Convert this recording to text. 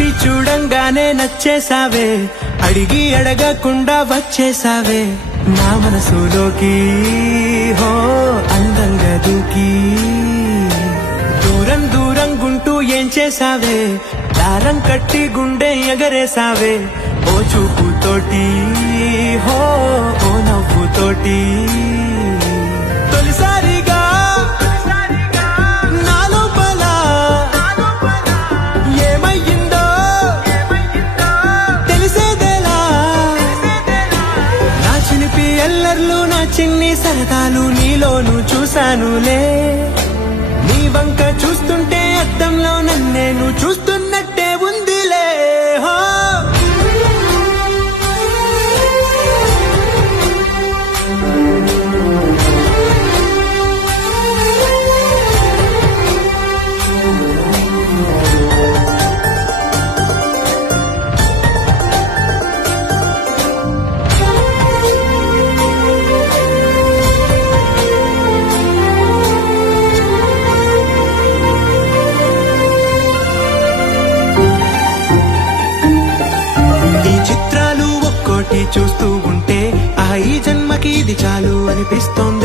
చూసి చూడంగానే నచ్చేసావే, అడిగి అడగకుండా వచ్చేసావే నా మనసులోకి. హో అందంగా దూకి దూరం దూరం గుంటూ ఏం చేసావే, దారం కట్టి గుండె ఎగరేసావే ఓ చూపుతోటి. హో ఓ నవ్వుతోటి తొలిసారిగా నా లోపల ఏమయ్యిందో తెలిసేదేలా. నా చిలిపి ఎల్లర్లు నా చిన్ని సరదాలు నీలోను చూశానులే. నీ వంక చూస్తుంటే అద్దంలో నన్నేను చూస్తున్నట్టే ఉందిలే. హో చూస్తూ ఉంటే ఈ జన్మకి ఇది చాలు అనిపిస్తోంది.